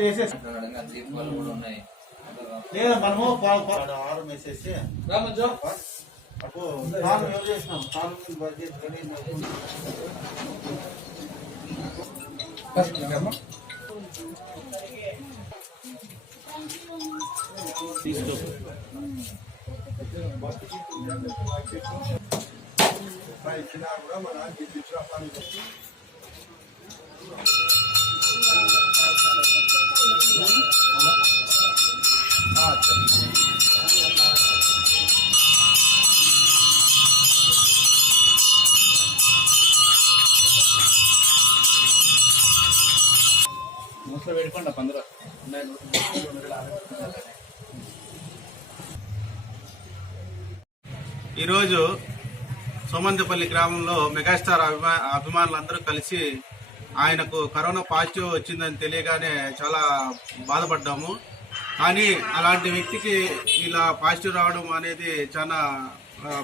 వేసేసి దీపాలు కూడా ఉన్నాయి లేదా మనము పా- పా- ఆరం వేసేసి రామజో అప్పుడు తాను ఏం చేసినాం తాను బట్టి రెడీ మూసలో పెట్టుకోండి పందులో ఈరోజు సోమంతిపల్లి గ్రామంలో మెగాస్టార్ అభిమా అభిమానులందరూ కలిసి ఆయనకు కరోనా పాజిటివ్ వచ్చిందని తెలియగానే చాలా బాధపడ్డాము. కానీ అలాంటి వ్యక్తికి ఇలా పాజిటివ్ రావడం అనేది చాలా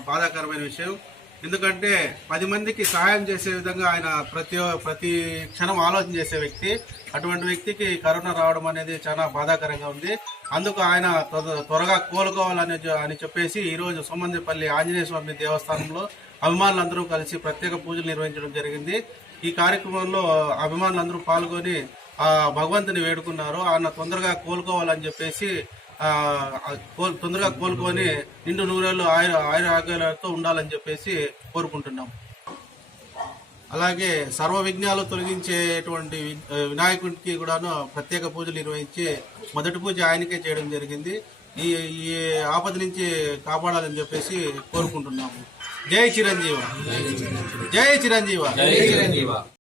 బాధాకరమైన విషయం. ఎందుకంటే పది మందికి సహాయం చేసే విధంగా ఆయన ప్రతి ప్రతి క్షణం ఆలోచన చేసే వ్యక్తి. అటువంటి వ్యక్తికి కరోనా రావడం అనేది చాలా బాధాకరంగా ఉంది. అందుకు ఆయన త్వర- త్వరగా కోలుకోవాలని అని చెప్పేసి ఈరోజు రోజు సోమందిపల్లి ఆంజనేయ స్వామి దేవస్థానంలో అభిమానులందరూ కలిసి ప్రత్యేక పూజలు నిర్వహించడం జరిగింది. ఈ కార్యక్రమంలో అభిమానులందరూ పాల్గొని ఆ భగవంతుని వేడుకున్నారు. ఆయన తొందరగా కోలుకోవాలని చెప్పేసి తొందరగా కోలుకొని నిండు నూరేళ్ళు ఆయుర ఆయుర ఆరోగ్యాలతో ఉండాలని చెప్పేసి కోరుకుంటున్నాం. అలాగే సర్వ విఘ్నాలు తొలగించేటువంటి వినాయకుడికి కూడాను ప్రత్యేక పూజలు నిర్వహించి మొదటి పూజ ఆయనకే చేయడం జరిగింది. ఈ ఈ ఆపద నుంచి కాపాడాలని చెప్పేసి కోరుకుంటున్నాము. జై చిరంజీవ. జై చిరంజీవ. జై చిరంజీవ.